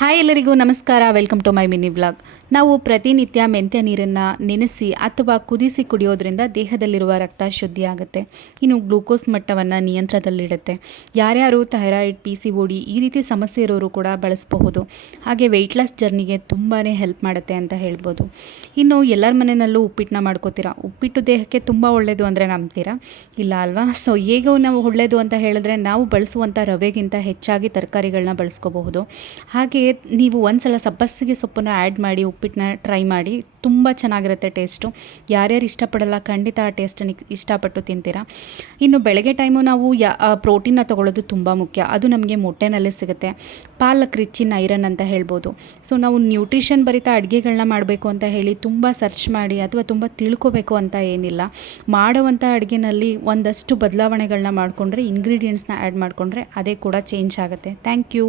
Hi ಎಲ್ಲರಿಗೂ ನಮಸ್ಕಾರ. Welcome to my mini vlog. ನಾವು ಪ್ರತಿನಿತ್ಯ ಮೆಂತ್ಯ ನೀರನ್ನು ನೆನೆಸಿ ಅಥವಾ ಕುದಿಸಿ ಕುಡಿಯೋದ್ರಿಂದ ದೇಹದಲ್ಲಿರುವ ರಕ್ತ ಶುದ್ಧಿ ಆಗುತ್ತೆ. ಇನ್ನು ಗ್ಲೂಕೋಸ್ ಮಟ್ಟವನ್ನು ನಿಯಂತ್ರಣದಲ್ಲಿಡುತ್ತೆ. ಯಾರ್ಯಾರು ಥೈರಾಯ್ಡ್, PCOD ಈ ರೀತಿ ಸಮಸ್ಯೆ ಇರೋರು ಕೂಡ ಬಳಸಬಹುದು. ಹಾಗೆ ವೆಯ್ಟ್ ಲಾಸ್ ಜರ್ನಿಗೆ ತುಂಬಾ ಹೆಲ್ಪ್ ಮಾಡುತ್ತೆ ಅಂತ ಹೇಳ್ಬೋದು. ಇನ್ನು ಎಲ್ಲರ ಮನೆಯಲ್ಲೂ ಉಪ್ಪಿಟ್ಟನ್ನ ಮಾಡ್ಕೋತೀರಾ. ಉಪ್ಪಿಟ್ಟು ದೇಹಕ್ಕೆ ತುಂಬ ಒಳ್ಳೆಯದು ಅಂದರೆ ನಂಬ್ತೀರಾ? ಇಲ್ಲ ಅಲ್ವಾ? ಸೊ ಹೇಗೆ ನಾವು ಒಳ್ಳೆಯದು ಅಂತ ಹೇಳಿದ್ರೆ ನಾವು ಬಳಸುವಂಥ ರವೆಗಿಂತ ಹೆಚ್ಚಾಗಿ ತರಕಾರಿಗಳನ್ನ ಬಳಸ್ಕೋಬಹುದು. ಹಾಗೆ ನೀವು ಒಂದ್ಸಲ ಸಬ್ಬಸಿಗೆ ಸೊಪ್ಪನ್ನು ಆ್ಯಡ್ ಮಾಡಿ ಉಪ್ಪಿಟ್ಟನ್ನ ಟ್ರೈ ಮಾಡಿ, ತುಂಬ ಚೆನ್ನಾಗಿರುತ್ತೆ ಟೇಸ್ಟು. ಯಾರ್ಯಾರು ಇಷ್ಟಪಡಲ್ಲ ಖಂಡಿತ ಆ ಟೇಸ್ಟನ್ನು ಇಷ್ಟಪಟ್ಟು ತಿಂತೀರಾ. ಇನ್ನು ಬೆಳಗ್ಗೆ ಟೈಮು ನಾವು ಪ್ರೋಟೀನ್ನ ತೊಗೊಳ್ಳೋದು ತುಂಬ ಮುಖ್ಯ. ಅದು ನಮಗೆ ಮೊಟ್ಟೆನಲ್ಲೇ ಸಿಗುತ್ತೆ. ಪಾಲಕ್ ರಿಚ್ ಇನ್ ಐರನ್ ಅಂತ ಹೇಳ್ಬೋದು. ಸೊ ನಾವು ನ್ಯೂಟ್ರಿಷನ್ ಭರಿತ ಅಡುಗೆಗಳನ್ನ ಮಾಡಬೇಕು ಅಂತ ಹೇಳಿ ತುಂಬ ಸರ್ಚ್ ಮಾಡಿ ಅಥವಾ ತುಂಬ ತಿಳ್ಕೊಬೇಕು ಅಂತ ಏನಿಲ್ಲ. ಮಾಡುವಂಥ ಅಡುಗೆನಲ್ಲಿ ಒಂದಷ್ಟು ಬದಲಾವಣೆಗಳನ್ನ ಮಾಡಿಕೊಂಡ್ರೆ, ಇಂಗ್ರೀಡಿಯೆಂಟ್ಸ್ನ ಆ್ಯಡ್ ಮಾಡಿಕೊಂಡ್ರೆ ಅದೇ ಕೂಡ ಚೇಂಜ್ ಆಗುತ್ತೆ. Thank you.